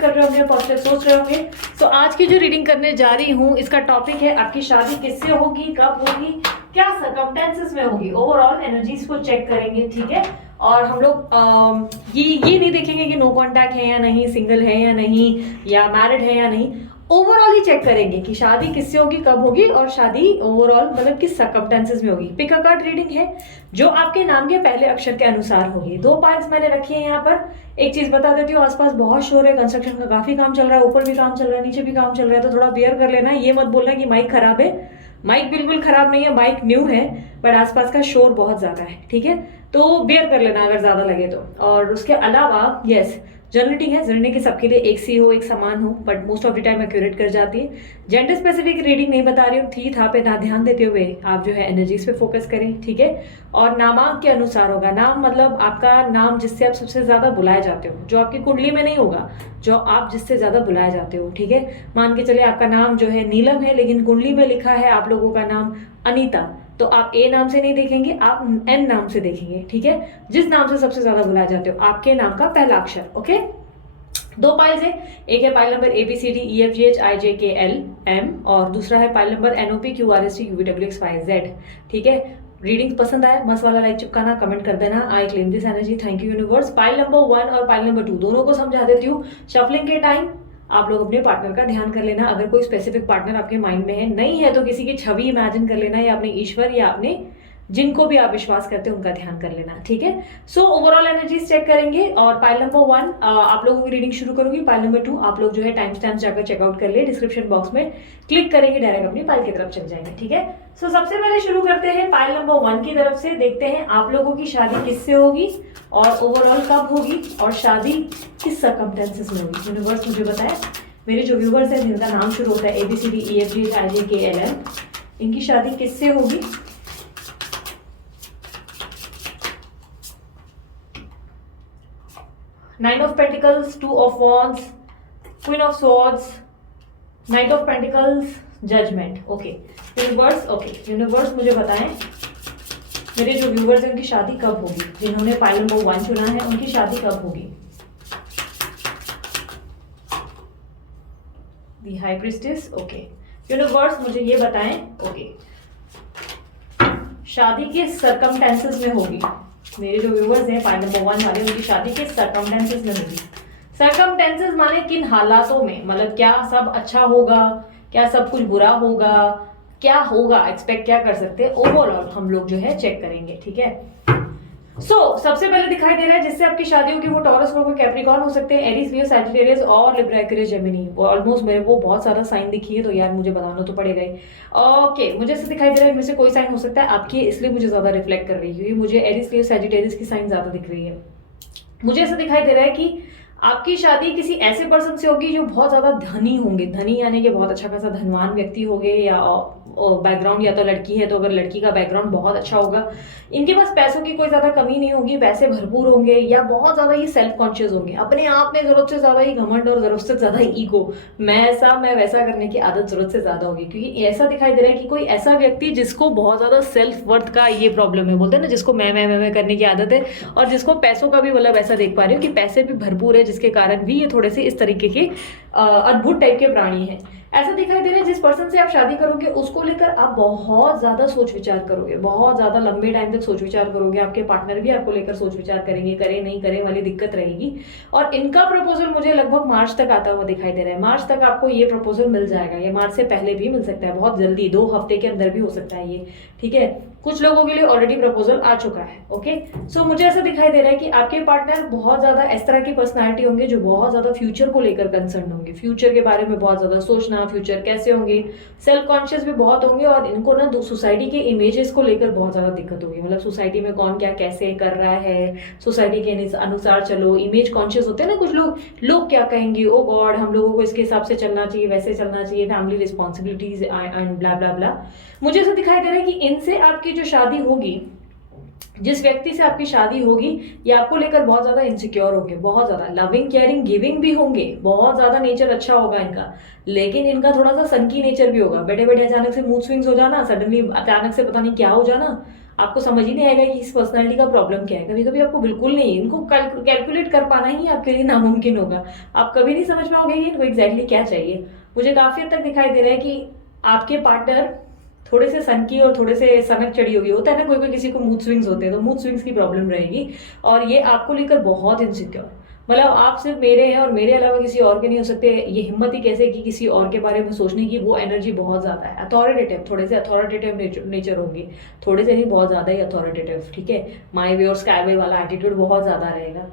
कर रहे होंगे, पॉजिटिव सोच रहे होंगे। तो आज की जो रीडिंग करने जा रही हूँ इसका टॉपिक है आपकी शादी किससे होगी, कब होगी, क्या सर्कमस्टेंसेस में होगी। ओवरऑल एनर्जीज को चेक करेंगे, ठीक है। और हम लोग ये नहीं देखेंगे कि नो कांटेक्ट है या नहीं, सिंगल है या नहीं, या मैरिड है या नहीं। ओवरऑल ही चेक करेंगे कि शादी किससे होगी, कब होगी, और शादी ओवरऑल मतलब किस सर्कमस्टेंसेस में होगी। पिक अ कार्ड रीडिंग है जो आपके नाम के पहले अक्षर के अनुसार होगी। 2 पाइल्स मैंने रखी है यहाँ पर। एक चीज बता देती हूँ, आसपास बहुत शोर है, कंस्ट्रक्शन का काफी काम चल रहा है, ऊपर भी काम चल रहा है, नीचे भी काम चल रहा है, तो थोड़ा बेयर कर लेना। ये मत बोलना कि माइक खराब है, माइक बिल्कुल खराब नहीं है, माइक न्यू है, बट आसपास का शोर बहुत ज्यादा है, ठीक है। तो बेयर कर लेना अगर ज्यादा लगे तो। और उसके अलावा यस, जनरेटिंग है, जनरेटिंग की सबके लिए एक सी हो, एक समान हो, but most of the time accurate कर जाती है। जेंडर स्पेसिफिक रीडिंग नहीं बता रही हूँ, थी था पे ना ध्यान देते हुए आप जो है एनर्जीज पे फोकस करें, ठीक है। और नामांक के अनुसार होगा। नाम मतलब आपका नाम जिससे आप सबसे ज्यादा बुलाए जाते हो, जो आपकी कुंडली में नहीं होगा, जो आप जिससे ज्यादा बुलाए जाते हो, ठीक है। मान के चले आपका नाम जो है नीलम है, लेकिन कुंडली में लिखा है आप लोगों का नाम अनीता, तो आप ए नाम से नहीं देखेंगे, आप एन नाम से देखेंगे, ठीक है। जिस नाम से सबसे ज्यादा बुलाए जाते हो, आपके नाम का पहला अक्षर, ओके। 2 पाइल्स है, एक है पाइल नंबर ABCDEFGHIJKLM और दूसरा है पाइल नंबर NOPQRSTUVWXYZ, ठीक है। रीडिंग पसंद आया मस्त वाला लाइक चिपकाना, कमेंट कर देना, I claim this energy, thank you universe. Pile number 1 और पाइल नंबर 2 दोनों को समझा देती हूँ। शफलिंग के टाइम आप लोग अपने पार्टनर का ध्यान कर लेना। अगर कोई स्पेसिफिक पार्टनर आपके माइंड में है, नहीं है तो किसी की छवि इमेजिन कर लेना, या अपने ईश्वर या अपने जिनको भी आप विश्वास करते हैं उनका ध्यान कर लेना, ठीक है। सो ओवरऑल एनर्जीज चेक करेंगे। और पाइल नंबर 1 आप लोगों की रीडिंग शुरू करूंगी, पाइल नंबर 2 आप लोग जो है टाइम स्टैम्प जाकर चेकआउट कर ले, डिस्क्रिप्शन बॉक्स में क्लिक करेंगे, डायरेक्ट अपनी पाइल की तरफ चल जाएंगे, ठीक है। सो सबसे पहले शुरू करते हैं पाइल नंबर 1 की तरफ से। देखते हैं आप लोगों की शादी किससे होगी और ओवरऑल कब होगी, और शादी किस सर्कमस्टेंसेस में होगी। यूनिवर्स मुझे बताए, मेरे जो व्यूवर्स हैं जिनका नाम शुरू होता है ABCDEFGHIJKLM, इनकी शादी किससे होगी। Nine of Pentacles, 2 of Wands, Queen of Swords, Knight of Pentacles, Judgment, okay. Universe, okay universe मुझे बताएं मेरे जो व्यूवर्स हैं उनकी शादी कब होगी, जिन्होंने पाइल नंबर 1 चुना है उनकी शादी कब होगी। दी हाई प्रीस्टेस, ओके। यूनिवर्स मुझे ये बताएं, ओके, शादी किस सर्कमस्टेंसेस में होगी। मेरे जो व्यूवर्स हैं पाइल नंबर 1 वाले, उनकी शादी किस सर्कमस्टेंसेस में होगी। सर्कमस्टेंसेस माने किन हालातों में, मतलब क्या सब अच्छा होगा, क्या सब कुछ बुरा होगा, क्या होगा, एक्सपेक्ट क्या कर सकते हैं, ओवरऑल हम लोग जो है चेक करेंगे, ठीक है। सबसे पहले दिखाई दे रहा है जिससे आपकी शादी होगी वो टॉरस, वर्गो, कैप्रिकॉर्न हो सकते हैं, एरीज, लियो, सैजिटेरियस और लिब्रा, एक्वेरियस, जेमिनी। ऑलमोस्ट मेरे को बहुत सारा साइन दिखी है, तो यार मुझे बताना तो पड़ेगा ही। ओके, मुझे ऐसा दिखाई दे रहा है इनमें से कोई साइन हो सकता है आपकी, इसलिए मुझे ज्यादा रिफ्लेक्ट कर रही है, मुझे एरीज, लियो, सैजिटेरियस की साइन ज्यादा दिख रही है। मुझे ऐसा दिखाई दे रहा है कि आपकी शादी किसी ऐसे पर्सन से होगी जो बहुत ज्यादा धनी होंगे, धनी यानी कि बहुत अच्छा खासा धनवान व्यक्ति होंगे, या बैकग्राउंड या तो लड़की है तो अगर लड़की का बैकग्राउंड बहुत अच्छा होगा, इनके पास पैसों की कोई ज्यादा कमी नहीं होगी, पैसे भरपूर होंगे, या बहुत ज्यादा ही सेल्फ कॉन्शियस होंगे, अपने आप में जरूरत से ज्यादा ही घमंड और जरूरत से ज्यादा ही ईगो, मैं ऐसा मैं वैसा करने की आदत जरूरत से ज्यादा होगी। क्योंकि ऐसा दिखाई दे रहा है कि कोई ऐसा व्यक्ति जिसको बहुत ज्यादा सेल्फ वर्थ का ये प्रॉब्लम है, बोलते हैं ना जिसको मैं करने की आदत है, और जिसको पैसों का भी मतलब ऐसा देख पा रही हूँ कि पैसे भी भरपूर है, जिसके कारण भी ये थोड़े से इस तरीके के अद्भुत टाइप के प्राणी हैं। ऐसा दिखाई दे रहा है जिस पर्सन से आप शादी करोगे उसको लेकर आप बहुत ज्यादा सोच विचार करोगे, बहुत ज्यादा लंबे टाइम तक सोच विचार करोगे, आपके पार्टनर भी आपको लेकर सोच विचार करेंगे, करे नहीं करे वाली दिक्कत रहेगी। और इनका प्रपोजल मुझे लगभग मार्च तक आता हुआ दिखाई दे रहा है, मार्च तक आपको ये प्रपोजल मिल जाएगा, ये मार्च से पहले भी मिल सकता है, बहुत जल्दी 2 हफ्ते के अंदर भी हो सकता है ये, ठीक है। कुछ लोगों के लिए ऑलरेडी प्रपोजल आ चुका है, ओके। सो मुझे ऐसा दिखाई दे रहा है कि आपके पार्टनर बहुत ज्यादा इस तरह की पर्सनालिटी होंगे जो बहुत ज्यादा फ्यूचर को लेकर कंसर्न होंगे, फ्यूचर के बारे में बहुत ज्यादा सोचना, फ्यूचर कैसे होंगे, सेल्फ कॉन्शियस भी बहुत होंगे, और इनको ना सोसाइटी के इमेजेस को लेकर बहुत ज्यादा दिक्कत होगी, मतलब सोसाइटी में कौन क्या कैसे कर रहा है, सोसाइटी के अनुसार चलो, इमेज कॉन्शियस होते हैं ना कुछ लोग क्या कहेंगे, ओ गॉड हम लोगों को इसके हिसाब से चलना चाहिए, वैसे चलना चाहिए, फैमिली रिस्पॉन्सिबिलिटीज एंड ब्ला ब्ला ब्ला। मुझे ऐसा दिखाई दे रहा है कि इनसे आपकी जो शादी होगी जिस व्यक्ति से आपकी शादी होगी ये आपको लेकर बहुत ज्यादा इनसिक्योर होंगे, बहुत ज्यादा लविंग केयरिंग गिविंग भी होंगे, बहुत ज्यादा नेचर अच्छा होगा इनका, लेकिन इनका थोड़ा सा सनकी नेचर भी होगा। बैठे बैठे अचानक से मूड स्विंग्स हो जाना, सडनली अचानक से पता नहीं क्या हो जाना, आपको समझ ही नहीं आएगा कि इस पर्सनैलिटी का प्रॉब्लम क्या है। कभी कभी आपको बिल्कुल नहीं, इनको कैलकुलेट कर पाना ही आपके लिए नामुमकिन होगा। आप कभी नहीं समझ पाओगे कि इनको एग्जैक्टली क्या चाहिए। मुझे काफी हद तक दिखाई दे रहा है कि आपके पार्टनर थोड़े से सनकी और थोड़े से सनक चढ़ी होगी, होता है ना कोई कोई किसी को मूड स्विंग्स होते हैं, तो मूड स्विंग्स की प्रॉब्लम रहेगी और ये आपको लेकर बहुत इनसिक्योर, मतलब आप सिर्फ मेरे हैं और मेरे अलावा किसी और के नहीं हो सकते। ये हिम्मत ही कैसे कि किसी और के बारे में सोचने की, वो एनर्जी बहुत ज्यादा है। अथॉरिटेटिव, थोड़े से अथॉरिटेटिव नेचर होंगे, थोड़े से नहीं बहुत ज्यादा ही अथॉरिटेटिव, ठीक है। माई वे और स्काई वे वाला एटीट्यूड बहुत ज्यादा रहेगा।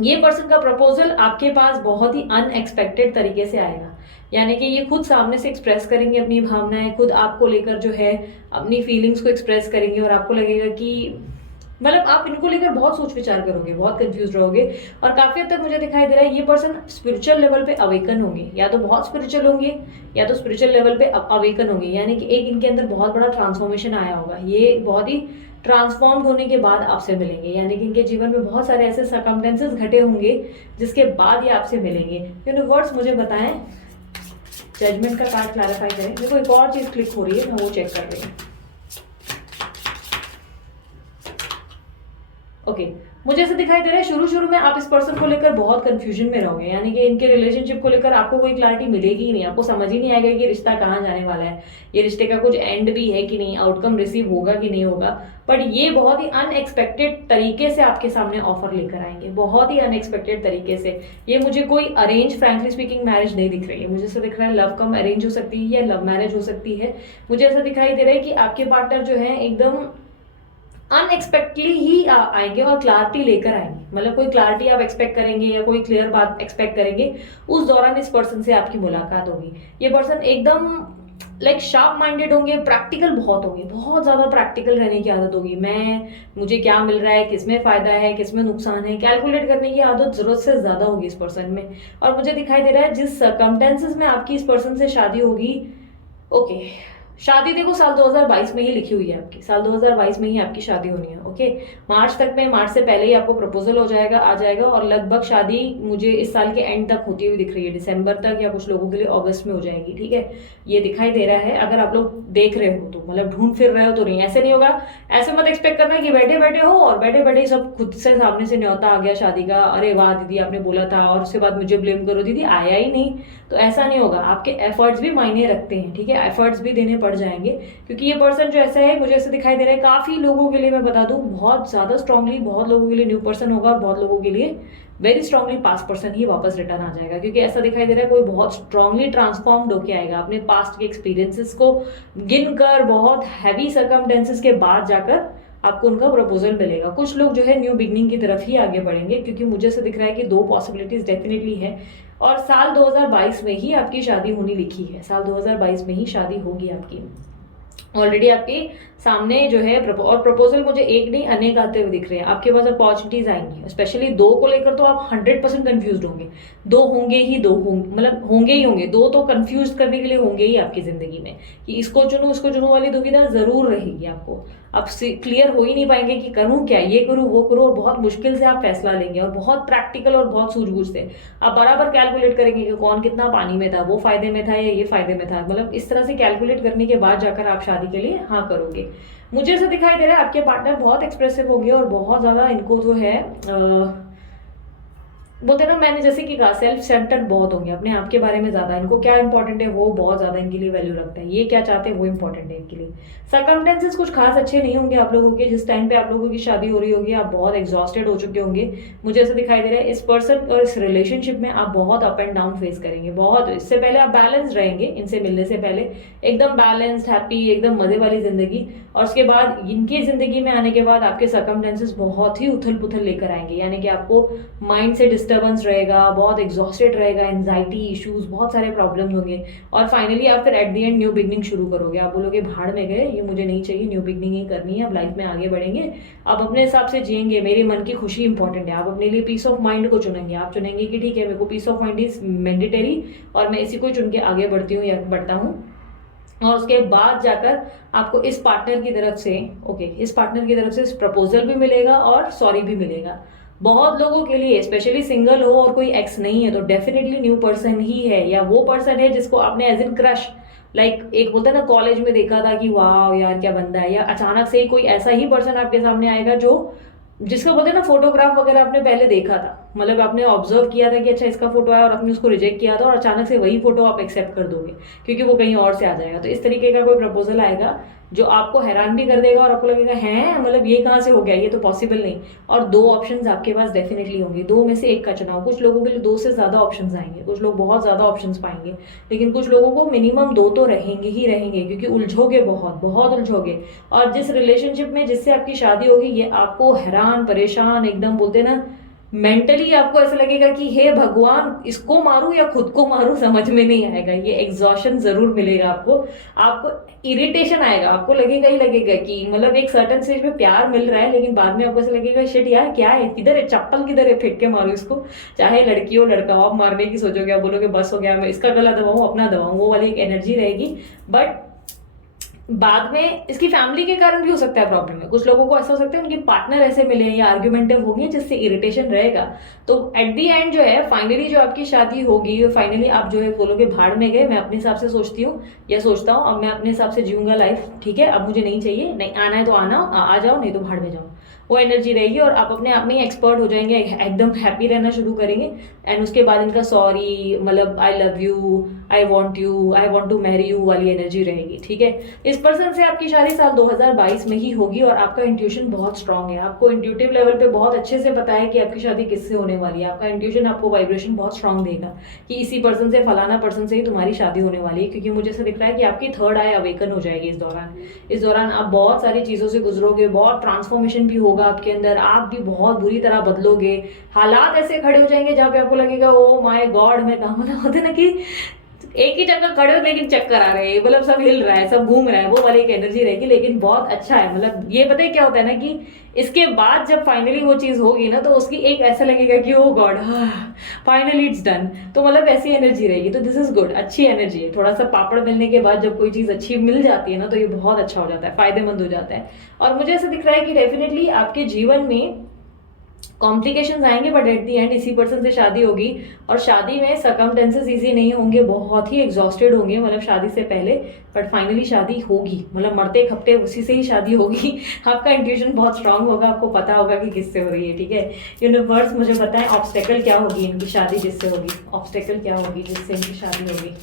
ये पर्सन का प्रपोजल आपके पास बहुत ही अनएक्सपेक्टेड तरीके से आएगा, यानी कि ये खुद सामने से एक्सप्रेस करेंगे अपनी भावनाएं, खुद आपको लेकर जो है अपनी फीलिंग्स को एक्सप्रेस करेंगे और आपको लगेगा कि मतलब आप इनको लेकर बहुत सोच विचार करोगे, बहुत कंफ्यूज रहोगे। और काफी हद तक मुझे दिखाई दे रहा है ये पर्सन स्पिरिचुअल लेवल पे अवेकन होंगे, या तो बहुत स्पिरिचुअल होंगे या तो स्पिरिचुअल लेवल पे अवेकन होंगे, यानी कि एक इनके अंदर बहुत बड़ा ट्रांसफॉर्मेशन आया होगा। ये बहुत ही ट्रांसफॉर्म होने के बाद आपसे मिलेंगे, यानी कि इनके जीवन में बहुत सारे ऐसे सर्कमस्टेंसेस घटे होंगे जिसके बाद ये आपसे मिलेंगे। यूनिवर्स मुझे बताएं, जजमेंट का कार्ड क्लैरिफाई करें। देखो एक और चीज क्लिक हो रही है, मैं वो चेक कर रही हूँ। ओके, मुझे ऐसा दिखाई दे रहा है शुरू शुरू में आप इस पर्सन को लेकर बहुत कंफ्यूजन में रहोगे, यानी कि इनके रिलेशनशिप को लेकर आपको कोई क्लैरिटी मिलेगी ही नहीं, आपको समझ ही नहीं आएगा कि रिश्ता कहाँ जाने वाला है, ये रिश्ते का कुछ एंड भी है कि नहीं, आउटकम रिसीव होगा कि नहीं होगा। बट ये बहुत ही अनएक्सपेक्टेड तरीके से आपके सामने ऑफर लेकर आएंगे, बहुत ही अनएक्सपेक्टेड तरीके से। ये मुझे कोई अरेंज, फ्रैंकली स्पीकिंग, मैरिज नहीं दिख रही है, मुझे ऐसा दिख रहा है लव कम अरेंज हो सकती है या लव मैरिज हो सकती है। मुझे ऐसा दिखाई दे रहा है कि आपके पार्टनर जो है एकदम अनएक्सपेक्टली ही आएंगे और क्लैरिटी लेकर आएंगे, मतलब कोई क्लैरिटी आप एक्सपेक्ट करेंगे या कोई क्लियर बात एक्सपेक्ट करेंगे, उस दौरान इस पर्सन से आपकी मुलाकात होगी। ये पर्सन एकदम लाइक शार्प माइंडेड होंगे, प्रैक्टिकल बहुत होंगे, बहुत ज्यादा प्रैक्टिकल रहने की आदत होगी। मुझे क्या मिल रहा है, किसमें फायदा है, किसमें नुकसान है, कैलकुलेट करने की आदत जरूरत से ज्यादा होगी इस पर्सन में। और मुझे दिखाई दे रहा है जिस सर्कमस्टेंसेस में आपकी इस पर्सन से शादी होगी, ओके, शादी देखो साल 2022 में ही लिखी हुई है आपकी, साल 2022 में ही आपकी शादी होनी है। ओके, मार्च तक में, मार्च से पहले ही आपको प्रपोजल हो जाएगा, आ जाएगा, और लगभग शादी मुझे इस साल के एंड तक होती हुई दिख रही है, दिसंबर तक, या कुछ लोगों के लिए अगस्त में हो जाएगी, ठीक है। ये दिखाई दे रहा है। अगर आप लोग देख रहे हो तो मतलब ढूंढ फिर रहे हो तो नहीं, ऐसे नहीं होगा। ऐसे मत एक्सपेक्ट करना कि बैठे बैठे हो और बैठे बैठे सब खुद से सामने से न्योता आ गया शादी का, अरे वाह दीदी आपने बोला था, और उसके बाद मुझे ब्लेम करो दीदी आया ही नहीं, तो ऐसा नहीं होगा। आपके एफर्ट्स भी मायने रखते हैं, ठीक है, एफर्ट्स भी देने पड़ जाएंगे, क्योंकि ये पर्सन जो ऐसा है, मुझे ऐसा दिखाई दे रहा है काफी लोगों के लिए, मैं बता दूं बहुत ज्यादा स्ट्रांगली, बहुत लोगों के लिए न्यू पर्सन होगा और बहुत लोगों के लिए वेरी स्ट्रांगली पास्ट पर्सन ही वापस रिटर्न आ जाएगा, क्योंकि ऐसा दिखाई दे रहा है कोई बहुत स्ट्रांगली ट्रांसफॉर्म्ड होके आएगा, अपने पास्ट के एक्सपीरियंसेस को गिनकर, बहुत हैवी सर्कमस्टेंसेस के बाद जाकर आपको उनका प्रपोजल मिलेगा। कुछ लोग जो है न्यू बिगनिंग की तरफ ही आगे बढ़ेंगे, क्योंकि मुझे ऐसा दिख रहा है कि 2 पॉसिबिलिटीज डेफिनेटली है, और साल 2022 में ही आपकी शादी होनी लिखी है, साल 2022 में ही शादी होगी आपकी। ऑलरेडी आपके सामने जो है और प्रपोजल मुझे एक नहीं अनेक आते हुए दिख रहे हैं। आपके पास अपॉर्चुनिटीज आएंगी, स्पेशली 2 को लेकर तो आप 100% कंफ्यूज होंगे, 2 होंगे ही, 2 होंगे, मतलब होंगे ही होंगे, 2 तो कंफ्यूज करने के लिए होंगे ही आपकी जिंदगी में, कि इसको चुनूं उसको चुनूं वाली दुविधा जरूर रहेगी आपको। आप क्लियर हो ही नहीं पाएंगे कि करूं क्या, ये करूं वो करूं, और बहुत मुश्किल से आप फैसला लेंगे, और बहुत प्रैक्टिकल और बहुत सूझबूझ से आप बराबर कैलकुलेट करेंगे कि कौन कितना पानी में था, वो फायदे में था या ये फायदे में था, मतलब इस तरह से कैलकुलेट करने के बाद जाकर आप शादी के लिए हाँ करोगे। मुझे ऐसा दिखाई दे रहा है आपके पार्टनर बहुत एक्सप्रेसिव होंगे और बहुत ज्यादा इनको जो है बोलते ना, मैंने जैसे कि कहा सेल्फ सेंटर्ड बहुत होंगे, अपने आप के बारे में ज्यादा, इनको क्या इंपॉर्टेंट है वो बहुत ज्यादा इनके लिए वैल्यू रखते हैं, ये क्या चाहते हैं वो इंपॉर्टेंट है इनके लिए। सर्कमस्टेंसेस कुछ खास अच्छे नहीं होंगे आप लोगों के, जिस टाइम पे आप लोगों की शादी हो रही होगी आप बहुत एग्जॉस्टेड हो चुके होंगे। मुझे ऐसा दिखाई दे रहा है इस पर्सन और इस रिलेशनशिप में आप बहुत अप एंड डाउन फेस करेंगे, बहुत। इससे पहले आप बैलेंस रहेंगे, इनसे मिलने से पहले एकदम बैलेंस्ड, हैप्पी, एकदम मजे वाली जिंदगी, और उसके बाद इनकी जिंदगी में आने के बाद आपके सर्कमस्टेंसेस बहुत ही उथल पुथल लेकर आएंगे, यानी कि आपको माइंड से डिस्टर्बेंस रहेगा, बहुत एग्जॉस्टेड रहेगा, एंजाइटी इश्यूज, बहुत सारे प्रॉब्लम्स होंगे, और फाइनली आप फिर at the end new beginning शुरू करोगे। आप बोलोगे भाड़ में गए, ये मुझे नहीं चाहिए, न्यू बिगनिंग ही करनी है, अब लाइफ में आगे बढ़ेंगे, अब अपने हिसाब से जिएंगे, मेरे मन की खुशी इंपॉर्टेंट है। आप अपने लिए पीस ऑफ माइंड को चुनेंगे, आप चुनेंगे कि ठीक है मेरे को peace of mind is mandatory और मैं इसी को चुन के आगे बढ़ती हूँ या बढ़ता हूँ। और उसके बाद जाकर आपको इस पार्टनर की तरफ से इस पार्टनर की तरफ से प्रपोजल भी मिलेगा और सॉरी भी मिलेगा। बहुत लोगों के लिए स्पेशली सिंगल हो और कोई एक्स नहीं है तो डेफिनेटली न्यू पर्सन ही है, या वो पर्सन है जिसको आपने एज इन क्रश, लाइक एक बोलते हैं ना कॉलेज में देखा था कि वाह यार क्या बंदा है, या अचानक से ही कोई ऐसा ही पर्सन आपके सामने आएगा जो जिसको बोलते हैं ना फोटोग्राफ वगैरह आपने पहले देखा था, मतलब आपने ऑब्जर्व किया था कि अच्छा इसका फोटो आया और आपने उसको रिजेक्ट किया था और अचानक से वही फोटो आप एक्सेप्ट कर दोगे क्योंकि वो कहीं और से आ जाएगा। तो इस तरीके का कोई प्रपोजल आएगा जो आपको हैरान भी कर देगा और आपको लगेगा है मतलब ये कहाँ से हो गया, ये तो पॉसिबल नहीं। और दो ऑप्शंस आपके पास डेफिनेटली होंगे, दो में से एक का चुनाव। कुछ लोगों के लिए दो से ज्यादा ऑप्शंस आएंगे, कुछ लोग बहुत ज्यादा ऑप्शंस पाएंगे, लेकिन कुछ लोगों को मिनिमम दो तो रहेंगे ही रहेंगे क्योंकि उलझोगे, बहुत बहुत उलझोगे। और जिस रिलेशनशिप में जिससे आपकी शादी होगी ये आपको हैरान परेशान एकदम बोलते ना मेंटली आपको ऐसा लगेगा कि हे भगवान इसको मारूं या खुद को मारूं, समझ में नहीं आएगा। ये एग्जॉशन जरूर मिलेगा आपको, आपको इरिटेशन आएगा, आपको लगेगा ही लगेगा कि मतलब एक सर्टेन स्टेज पे प्यार मिल रहा है लेकिन बाद में आपको ऐसा लगेगा शिट यार क्या है, किधर है चप्पल, किधर है, फेंक के मारो इसको। चाहे लड़की हो लड़का हो, आप मारने की सोचोगे, आप बोलोगे बस हो गया, मैं इसका गला दबाऊं अपना दबाऊं, वो वाली एक एनर्जी रहेगी। बट बाद में इसकी फैमिली के कारण भी हो सकता है प्रॉब्लम है। कुछ लोगों को ऐसा हो सकता है उनके पार्टनर ऐसे मिले या आर्ग्यूमेंटिव हो गए जिससे इरिटेशन रहेगा। तो एट दी एंड जो है फाइनली जो आपकी शादी होगी, फाइनली आप जो है बोलोगे भाड़ में गए, मैं अपने हिसाब से सोचती हूँ या सोचता हूँ, अब मैं अपने हिसाब से जीऊंगा लाइफ, ठीक है अब मुझे नहीं चाहिए, नहीं आना है तो आना, आ जाओ, नहीं तो भाड़ में जाओ। वो एनर्जी रहेगी और आप अपने आप में ही एक्सपर्ट हो जाएंगे, एकदम हैप्पी रहना शुरू करेंगे। एंड उसके बाद इनका सॉरी, मतलब I love you, I want you, I want to marry you वाली एनर्जी रहेगी, ठीक है। इस पर्सन से आपकी शादी साल 2022 में ही होगी और आपका इंट्यूशन बहुत स्ट्रांग है, आपको इंट्यूटिव लेवल पे बहुत अच्छे से पता है कि आपकी शादी किससे होने वाली है। आपका इंट्यूशन आपको वाइब्रेशन बहुत स्ट्रांग देगा कि इसी पर्सन से, फलाना पर्सन से ही तुम्हारी शादी होने वाली है, क्योंकि मुझे ऐसा दिख रहा है कि आपकी थर्ड आई अवेकन हो जाएगी इस दौरान। इस दौरान आप बहुत सारी चीजों से गुजरोगे, बहुत ट्रांसफॉर्मेशन भी होगा आपके अंदर, आप भी बहुत बुरी तरह बदलोगे, हालात ऐसे खड़े हो जाएंगे जहाँ पे आपको लगेगा ओ माय गॉड मैं कहाँ, मतलब होते ना कि एक ही जगह खड़े हो लेकिन चक्कर आ रहे हैं, मतलब सब हिल रहा है, सब घूम रहा है, वो वाली एक एनर्जी रहेगी। लेकिन बहुत अच्छा है, मतलब ये पता है क्या होता है ना कि इसके बाद जब फाइनली वो चीज होगी ना तो उसकी एक ऐसा लगेगा कि ओ गॉड फाइनली इट्स डन, तो मतलब ऐसी एनर्जी रहेगी। तो दिस इज गुड, अच्छी एनर्जी है। थोड़ा सा पापड़ मिलने के बाद जब कोई चीज अच्छी मिल जाती है ना तो ये बहुत अच्छा हो जाता है, फायदेमंद हो जाता है। और मुझे ऐसा दिख रहा है कि डेफिनेटली आपके जीवन में कॉम्प्लिकेशंस आएंगे बट एट दी एंड इसी पर्सन से शादी होगी। और शादी में सर्कमस्टेंसेस इजी नहीं होंगे, बहुत ही एग्जॉस्टेड होंगे मतलब शादी से पहले, बट फाइनली शादी होगी, मतलब मरते खपते उसी से ही शादी होगी। आपका इंट्यूशन बहुत स्ट्रांग होगा, आपको पता होगा कि किससे हो रही है, ठीक है। यूनिवर्स मुझे बताएं ऑब्स्टेकल क्या होगी इनकी शादी जिससे होगी, ऑब्स्टेकल क्या होगी जिससे इनकी शादी होगी।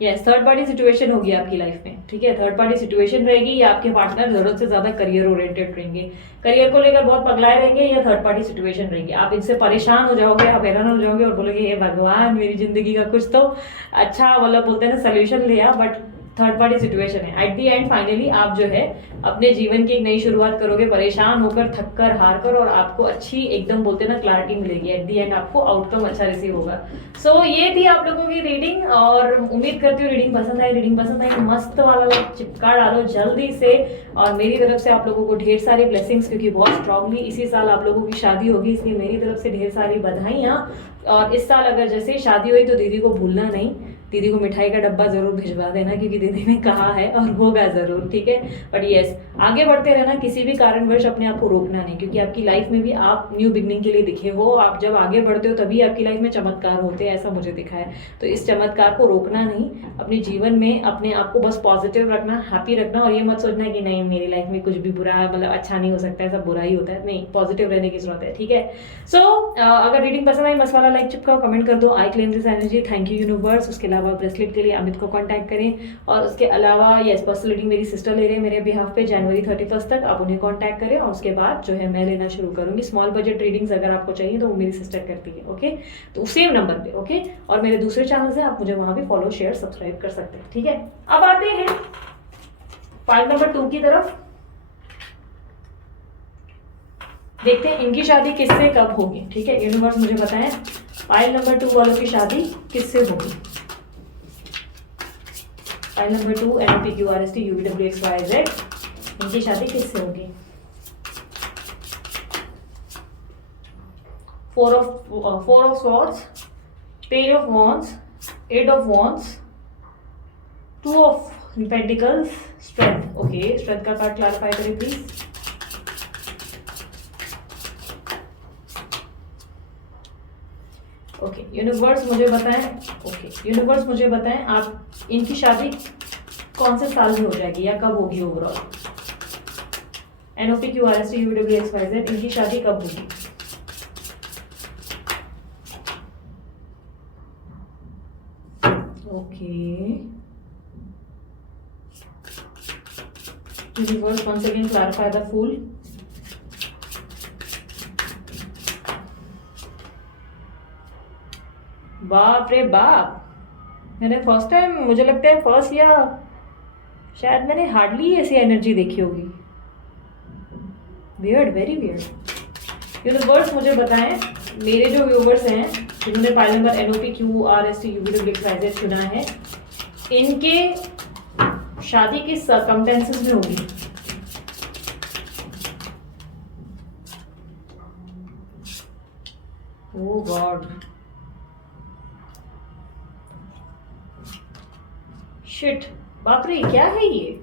यस, थर्ड पार्टी सिचुएशन होगी आपकी लाइफ में, ठीक है। थर्ड पार्टी सिचुएशन रहेगी या आपके पार्टनर जरूरत से ज्यादा करियर ओरिएंटेड रहेंगे, करियर को लेकर बहुत पगलाए रहेंगे, या थर्ड पार्टी सिचुएशन रहेगी। आप इनसे परेशान हो जाओगे, आप हैरान हो जाओगे और बोलोगे हे भगवान मेरी जिंदगी का कुछ तो अच्छा मतलब बोलते हैं ना सोल्यूशन लिया, बट थर्ड पार्टी सिचुएशन है। एट दी एंड फाइनली आप जो है अपने जीवन की एक नई शुरुआत करोगे, परेशान होकर, थक कर, हार कर, और आपको अच्छी एकदम बोलते हैं ना क्लैरिटी मिलेगी। एट दी एंड आपको आउटकम अच्छा रिसीव होगा। सो ये थी आप लोगों की रीडिंग और उम्मीद करती हूँ रीडिंग पसंद आई। रीडिंग पसंद आई मस्त वाला लाइक चिपका डालो जल्दी से। और मेरी तरफ से आप लोगों को ढेर सारी ब्लेसिंग्स, क्योंकि बहुत स्ट्रांगली इसी साल आप लोगों की शादी होगी, इसलिए मेरी तरफ से ढेर सारी बधाइयाँ। और इस साल अगर जैसे ही शादी हुई तो दीदी को भूलना नहीं, दीदी को मिठाई का डब्बा जरूर भिजवा देना क्योंकि दीदी ने कहा है और होगा जरूर, ठीक है। बट यस, आगे बढ़ते रहना, किसी भी कारणवश अपने आप को रोकना नहीं, क्योंकि आपकी लाइफ में भी आप न्यू बिगनिंग के लिए दिखे हो। आप जब आगे बढ़ते हो तभी आपकी लाइफ में चमत्कार होते हैं, ऐसा मुझे दिखा है। तो इस चमत्कार को रोकना नहीं, अपने जीवन में अपने आप को बस पॉजिटिव रखना, हैप्पी रखना, और ये मत सोचना कि नहीं मेरी लाइफ में कुछ भी बुरा मतलब अच्छा नहीं हो सकता है, सब बुरा ही होता है। नहीं, पॉजिटिव रहने की जरूरत है, ठीक है। सो अगर रीडिंग पसंद आई मस्त वाला लाइक चिपकाओ, कमेंट कर दो I claim this energy, thank you universe. उसके अलावा ब्रेसलेट के लिए अमित को कांटेक्ट करें। और उसके अलावा यस, पर्सनल रीडिंग मेरी सिस्टर ले रहे हैं मेरे बिहाफ पे जनवरी 31 तक, आप उन्हें कांटेक्ट करें। और उसके बाद जो है मैं लेना शुरू करूंगी स्मॉल बजट रीडिंग्स, अगर आपको चाहिए तो वो मेरी सिस्टर करती है, ओके। तो सेम नंबर पे, ओके। और मेरे दूसरे चैनल से आप मुझे वहां भी फॉलो, शेयर, सब्सक्राइब कर सकते हैं, ठीक है। अब आते हैं फाइल नंबर 2 की तरफ, देखते हैं इनकी शादी किससे कब होगी, ठीक है। यूनिवर्स मुझे बताएं फाइल नंबर 2 वालों की शादी किससे होगी। फाइल नंबर 2 NOPQRST UVWXYZ, इनकी शादी किससे होगी। 4 of Swords, Page of Wands, 8 of wands, 2 of pentacles, strength. Okay, strength का कार्ड क्लैरिफाई करें प्लीज। ओके यूनिवर्स मुझे बताएं, यूनिवर्स मुझे बताएं आप इनकी शादी कौन से साल में हो जाएगी या कब होगी ओवरऑल। NOP QRST UWXYZ इनकी शादी कब होगी। Okay universe once again clarify the Fool। बाप रे बाप, मैंने फर्स्ट टाइम, मुझे लगता है फर्स्ट या शायद मैंने हार्डली ऐसी एनर्जी देखी होगी। Weird, very weird. यूनिवर्स मुझे बताएं मेरे जो व्यूवर्स हैं जिन्होंने file number NOP QRST UWXYZ चुना है, इनके शादी किस सर्कमस्टेंसेस में होगी। ओह गॉड, शिट, बाप रे क्या है ये।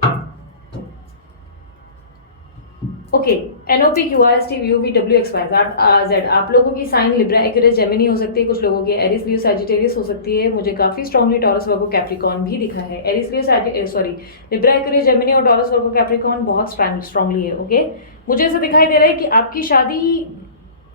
ओके NOP QRST UVWXYZ आप लोगों की साइन लिब्रा एक्वेरियस जेमिनी हो सकती है, कुछ लोगों की एरिस लियो सैजिटेरियस हो सकती है। मुझे काफी स्ट्रांगली टॉरस वर्गो कैप्रिकॉर्न भी दिखा है। Aries Leo sorry Libra Aquarius Gemini और टॉरस वर्गो कैप्रिकॉर्न बहुत स्ट्रांगली है। ओके मुझे ऐसा दिखाई दे रहा है कि आपकी शादी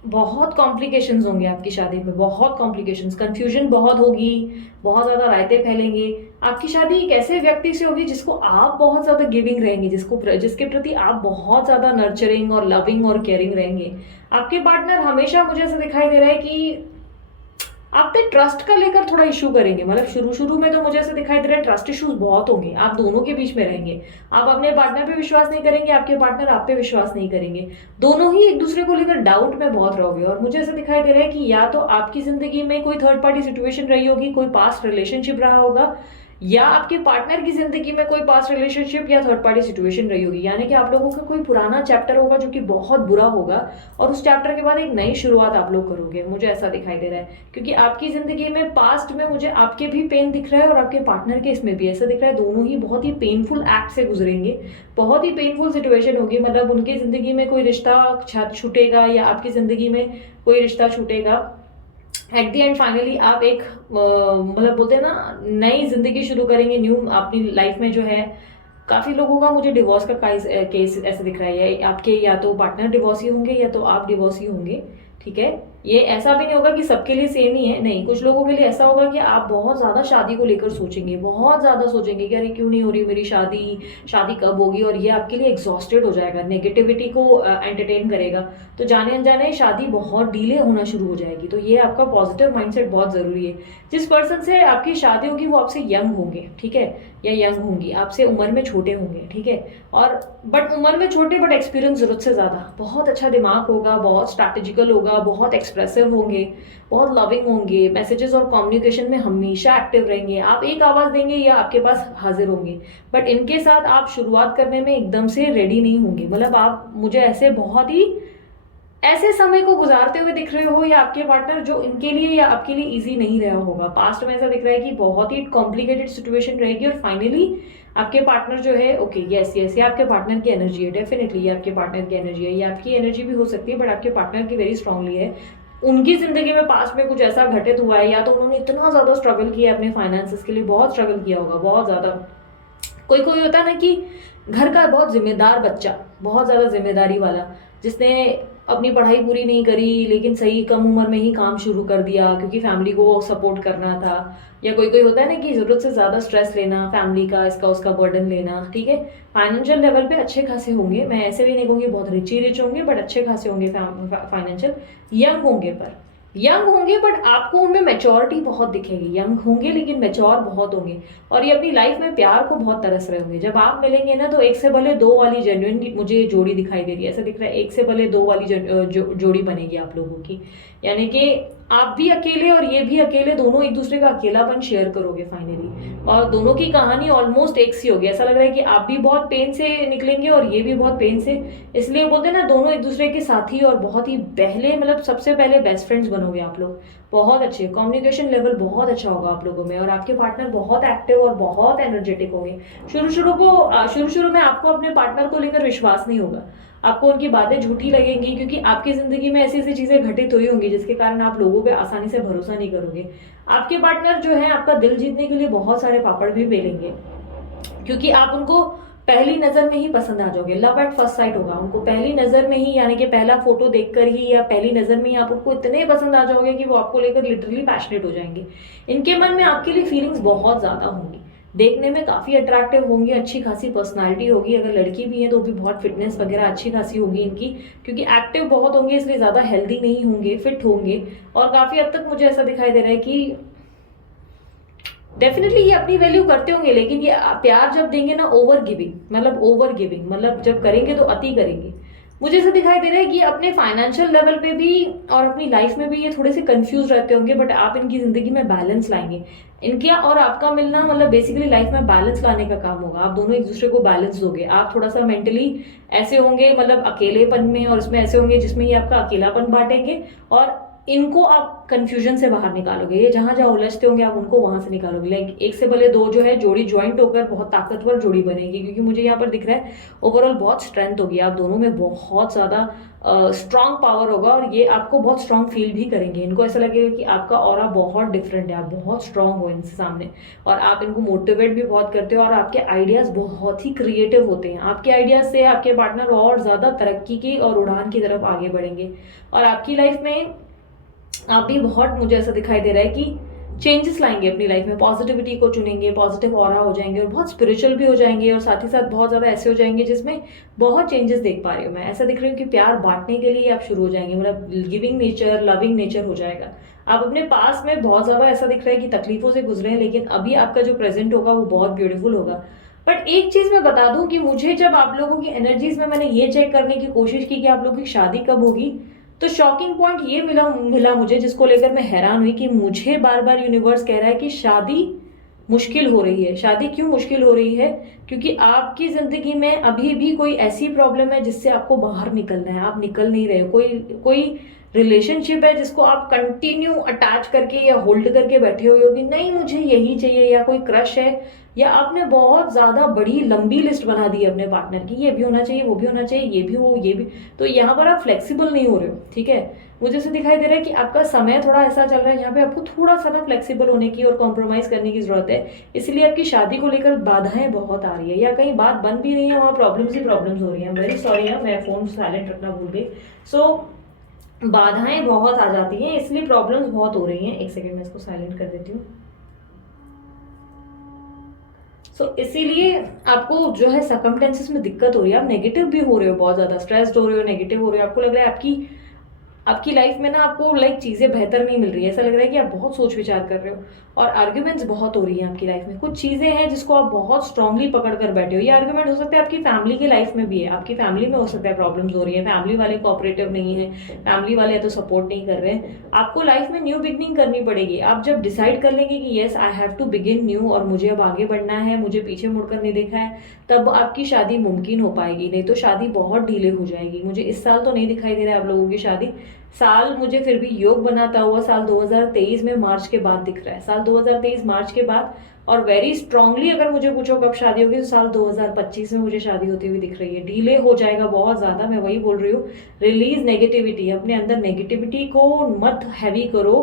बहुत कॉम्प्लिकेशंस होंगे, आपकी शादी में बहुत कॉम्प्लिकेशंस, कंफ्यूजन बहुत होगी, बहुत ज़्यादा रायते फैलेंगे। आपकी शादी एक ऐसे व्यक्ति से होगी जिसको आप बहुत ज़्यादा गिविंग रहेंगे, जिसके प्रति आप बहुत ज़्यादा नर्चरिंग और लविंग और केयरिंग रहेंगे। आपके पार्टनर हमेशा, मुझे ऐसा दिखाई दे रहा है कि आप पे ट्रस्ट का लेकर थोड़ा इशू करेंगे। मतलब शुरू में तो मुझे ऐसा दिखाई दे रहा है ट्रस्ट इश्यूज बहुत होंगे, आप दोनों के बीच में रहेंगे। आप अपने पार्टनर पे विश्वास नहीं करेंगे, आपके पार्टनर आप पे विश्वास नहीं करेंगे, दोनों ही एक दूसरे को लेकर डाउट में बहुत रहोगे। और मुझे ऐसा दिखाई दे रहा है कि या तो आपकी जिंदगी में कोई थर्ड पार्टी सिचुएशन रही होगी, कोई पास्ट रिलेशनशिप रहा होगा, या आपके पार्टनर की जिंदगी में कोई पास्ट रिलेशनशिप या थर्ड पार्टी सिचुएशन रही होगी। यानी कि आप लोगों का कोई पुराना चैप्टर होगा जो कि बहुत बुरा होगा और उस चैप्टर के बाद एक नई शुरुआत आप लोग करोगे, मुझे ऐसा दिखाई दे रहा है। क्योंकि आपकी जिंदगी में पास्ट में मुझे आपके भी पेन दिख रहा है और आपके पार्टनर के इसमें भी ऐसा दिख रहा है, दोनों ही बहुत ही पेनफुल एक्ट से गुजरेंगे, बहुत ही पेनफुल सिचुएशन होगी। मतलब उनकी जिंदगी में कोई रिश्ता छूटेगा या आपकी जिंदगी में कोई रिश्ता छूटेगा। एट दी एंड फाइनली आप एक मतलब बोलते हैं ना नई जिंदगी शुरू करेंगे, न्यू अपनी लाइफ में जो है। काफी लोगों का मुझे डिवोर्स का केस ऐसे दिख रहा है, आपके या तो पार्टनर डिवोर्सी होंगे या तो आप डिवोर्सी होंगे। ठीक है, ये ऐसा भी नहीं होगा कि सबके लिए सेम ही है, नहीं, कुछ लोगों के लिए ऐसा होगा कि आप बहुत ज्यादा शादी को लेकर सोचेंगे, बहुत ज्यादा सोचेंगे कि अरे क्यों नहीं हो रही मेरी शादी कब होगी, और ये आपके लिए एग्जॉस्टेड हो जाएगा, नेगेटिविटी को एंटरटेन करेगा, तो जाने अनजाने शादी बहुत डिले होना शुरू हो जाएगी। तो ये आपका पॉजिटिव माइंडसेट बहुत जरूरी है। जिस पर्सन से आपकी शादी होगी वो आपसे यंग होंगे, ठीक है, या यंग होंगी, आपसे उम्र में छोटे होंगे, ठीक है, और बट उम्र में छोटे बट एक्सपीरियंस जरूरत से ज्यादा, बहुत अच्छा दिमाग होगा, बहुत स्ट्रैटेजिकल होगा, बहुत एक्सप्रेसिव होंगे, बहुत लविंग होंगे, मैसेजेस और कम्युनिकेशन में हमेशा एक्टिव रहेंगे। आप एक आवाज देंगे या आपके पास हाजिर होंगे, बट इनके साथ आप शुरुआत करने में एकदम से रेडी नहीं होंगे। मतलब आप मुझे ऐसे बहुत ही ऐसे समय को गुजारते हुए दिख रहे हो, या आपके पार्टनर जो इनके लिए या आपके लिए इजी नहीं रहा होगा। पास्ट में ऐसा दिख रहा है कि बहुत ही कॉम्प्लिकेटेड सिचुएशन रहेगी और फाइनली आपके पार्टनर जो है, ओके यस यस, ये आपके पार्टनर की एनर्जी है, डेफिनेटली ये आपके पार्टनर की एनर्जी है, ये आपकी एनर्जी भी हो सकती है बट आपके पार्टनर की वेरी स्ट्रांगली है। उनकी जिंदगी में पास्ट में कुछ ऐसा घटित हुआ है, या तो उन्होंने इतना ज्यादा स्ट्रगल किया अपने फाइनेंसेस के लिए, बहुत स्ट्रगल किया होगा, बहुत ज्यादा। कोई कोई होता है ना कि घर का बहुत जिम्मेदार बच्चा, बहुत ज्यादा जिम्मेदारी वाला, जिसने अपनी पढ़ाई पूरी नहीं करी लेकिन सही कम उम्र में ही काम शुरू कर दिया क्योंकि फैमिली को सपोर्ट करना था। या कोई कोई होता है ना कि जरूरत से ज्यादा स्ट्रेस लेना, फैमिली का इसका उसका बर्डन लेना, ठीक है। फाइनेंशियल लेवल पे अच्छे खासे होंगे, मैं ऐसे भी नहीं कहूँगी बहुत रिच होंगे, बट अच्छे खासे होंगे फाइनेंशियल। यंग होंगे, पर यंग होंगे बट आपको उनमें मेच्योरिटी बहुत दिखेगी। यंग होंगे लेकिन मेच्योर बहुत होंगे, और ये अपनी लाइफ में प्यार को बहुत तरस रहे होंगे। जब आप मिलेंगे ना तो एक से भले दो वाली जेन्युइन मुझे जोड़ी दिखाई दे रही है, ऐसा दिख रहा है एक से भले दो वाली जोड़ी बनेगी आप लोगों की। यानी कि आप भी अकेले और ये भी अकेले, दोनों एक दूसरे का अकेलापन शेयर करोगे फाइनली, और दोनों की कहानी ऑलमोस्ट एक सी होगी। ऐसा लग रहा है कि आप भी बहुत पेन से निकलेंगे और ये भी बहुत पेन से, इसलिए बोलते हैं ना दोनों एक दूसरे के साथी और बहुत ही पहले, मतलब सबसे पहले बेस्ट फ्रेंड्स बनोगे आप लोग। बहुत अच्छी है, कम्युनिकेशन लेवल बहुत अच्छा होगा आप लोगों में, और आपके पार्टनर बहुत एक्टिव और बहुत एनर्जेटिक होंगे। शुरू शुरू में आपको अपने पार्टनर को लेकर विश्वास नहीं होगा, आपको उनकी बातें झूठी लगेंगी, क्योंकि आपकी जिंदगी में ऐसी ऐसी चीजें घटित हुई होंगी जिसके कारण आप लोगों पे आसानी से भरोसा नहीं करोगे। आपके पार्टनर जो है आपका दिल जीतने के लिए बहुत सारे पापड़ भी बेलेंगे, क्योंकि आप उनको पहली नजर में ही पसंद आ जाओगे। लव एट फर्स्ट साइट होगा, उनको पहली नजर में ही, यानी कि पहला फोटो देखकर ही या पहली नजर में ही आप उनको इतने पसंद आ जाओगे कि वो आपको लेकर लिटरली पैशनेट हो जाएंगे। इनके मन में आपके लिए फीलिंग्स बहुत ज्यादा होंगी, देखने में काफी अट्रैक्टिव होंगी, अच्छी खासी पर्सनालिटी होगी, अगर लड़की भी है तो भी बहुत फिटनेस वगैरह अच्छी खासी होगी इनकी, क्योंकि एक्टिव बहुत होंगे इसलिए ज्यादा हेल्दी नहीं होंगे, फिट होंगे। और काफी हद तक मुझे ऐसा दिखाई दे रहा है कि डेफिनेटली ये अपनी वैल्यू करते होंगे, लेकिन ये प्यार जब देंगे ना, ओवर गिविंग मतलब जब करेंगे तो अति करेंगे। मुझे ऐसा दिखाई दे रहा है कि अपने फाइनेंशियल लेवल पे भी और अपनी लाइफ में भी ये थोड़े से कंफ्यूज रहते होंगे, बट आप इनकी जिंदगी में बैलेंस लाएंगे। इनका और आपका मिलना मतलब बेसिकली लाइफ में बैलेंस लाने का काम होगा, आप दोनों एक दूसरे को बैलेंस दोगे। आप थोड़ा सा मेंटली ऐसे होंगे, मतलब अकेलेपन में, और इसमें ऐसे होंगे जिसमें ये आपका अकेलापन बांटेंगे, और इनको आप कंफ्यूजन से बाहर निकालोगे। ये जहां जहां उलझते होंगे आप उनको वहां से निकालोगे। लाइक एक से भले दो जो है जोड़ी ज्वाइंट होकर बहुत ताकतवर जोड़ी बनेगी, क्योंकि मुझे यहाँ पर दिख रहा है ओवरऑल बहुत स्ट्रेंथ होगी, आप दोनों में बहुत ज्यादा स्ट्रांग पावर होगा, और ये आपको बहुत स्ट्रांग फील भी करेंगे। इनको ऐसा लगेगा कि आपका ऑरा बहुत डिफरेंट है, आप बहुत स्ट्रांग हो इनसे सामने, और आप इनको मोटिवेट भी बहुत करते हो, और आपके आइडियाज बहुत ही क्रिएटिव होते हैं। आपके आइडियाज से आपके पार्टनर और ज्यादा तरक्की की और उड़ान की तरफ आगे बढ़ेंगे, और आपकी लाइफ में आप भी बहुत, मुझे ऐसा दिखाई दे रहा है कि चेंजेस लाएंगे अपनी लाइफ में, पॉजिटिविटी को चुनेंगे, पॉजिटिव ऑरा हो जाएंगे, और बहुत स्पिरिचुअल भी हो जाएंगे, और साथ ही साथ बहुत ज्यादा ऐसे हो जाएंगे जिसमें बहुत चेंजेस देख पा रही हूँ मैं। ऐसा दिख रही हूँ कि प्यार बांटने के लिए आप शुरू हो जाएंगे, मतलब गिविंग नेचर, लविंग नेचर हो जाएगा। आप अपने पास में बहुत ज्यादा ऐसा दिख रहा है कि तकलीफों से गुजरे हैं, लेकिन अभी आपका जो प्रेजेंट होगा वो बहुत ब्यूटीफुल होगा। बट एक चीज मैं बता दूं कि मुझे जब आप लोगों की एनर्जीज में मैंने ये चेक करने की कोशिश की कि आप लोगों की शादी कब होगी, तो शॉकिंग पॉइंट ये मिला मुझे, जिसको लेकर मैं हैरान हुई कि मुझे बार बार यूनिवर्स कह रहा है कि शादी मुश्किल हो रही है। शादी क्यों मुश्किल हो रही है? क्योंकि आपकी जिंदगी में अभी भी कोई ऐसी प्रॉब्लम है जिससे आपको बाहर निकलना है, आप निकल नहीं रहे हो। कोई कोई रिलेशनशिप है जिसको आप कंटिन्यू अटैच करके या होल्ड करके बैठे हुए हो कि नहीं मुझे यही चाहिए, या कोई क्रश है, या आपने बहुत ज्यादा बड़ी लंबी लिस्ट बना दी है अपने पार्टनर की, ये भी होना चाहिए, वो भी होना चाहिए, ये भी हो, ये भी। तो यहाँ पर आप फ्लेक्सिबल नहीं हो रहे हो, ठीक है। मुझे से दिखाई दे रहा है कि आपका समय थोड़ा ऐसा चल रहा है यहाँ पे आपको थोड़ा सा ना फ्लेक्सिबल होने की और कॉम्प्रोमाइज करने की जरूरत है। इसलिए आपकी शादी को लेकर बाधाएं बहुत आ रही है, या कहीं बात बन भी रही है, वहाँ प्रॉब्लम्स ही प्रॉब्लम्स हो रही है। वेरी सॉरी है, मैं फोन साइलेंट रखना भूल गई। सो बाधाएं बहुत आ जाती हैं, इसलिए प्रॉब्लम्स बहुत हो रही हैं। एक सेकेंड में इसको साइलेंट कर देती हूँ। इसीलिए आपको जो है सर्कमटेंसेस में दिक्कत हो रही है, आप नेगेटिव भी हो रहे हो, बहुत ज्यादा स्ट्रेस्ड हो रहे हो, नेगेटिव हो रहे हो। आपको लग रहा है आपकी लाइफ में ना आपको लाइक चीजें बेहतर नहीं मिल रही है, ऐसा लग रहा है कि आप बहुत सोच विचार कर रहे हो, और आर्ग्यूमेंट्स बहुत हो रही हैं आपकी लाइफ में। कुछ चीजें हैं जिसको आप बहुत स्ट्रांगली पकड़ कर बैठे हो। ये आर्ग्यूमेंट हो सकता है आपकी फैमिली की लाइफ में भी है, आपकी फैमिली में हो सकता है प्रॉब्लम्स हो रही है, फैमिली वाले कोऑपरेटिव नहीं है, फैमिली वाले तो सपोर्ट नहीं कर रहे हैं। आपको लाइफ में न्यू बिगनिंग करनी पड़ेगी। आप जब डिसाइड कर लेंगे कि yes I have to begin new, और मुझे अब आगे बढ़ना है, मुझे पीछे मुड़कर नहीं देखा है, तब आपकी शादी मुमकिन हो पाएगी, नहीं तो शादी बहुत डिले हो जाएगी। मुझे इस साल तो नहीं दिखाई दे रहा है आप लोगों की शादी। साल मुझे फिर भी योग बनाता हुआ साल 2023 में मार्च के बाद दिख रहा है, साल 2023 मार्च के बाद। और वेरी स्ट्रांगली अगर मुझे पूछो कब शादी होगी, तो साल 2025 में मुझे शादी होती हुई दिख रही है। डिले हो जाएगा बहुत ज्यादा, मैं वही बोल रही हूँ। रिलीज नेगेटिविटी, अपने अंदर नेगेटिविटी को मत हैवी करो,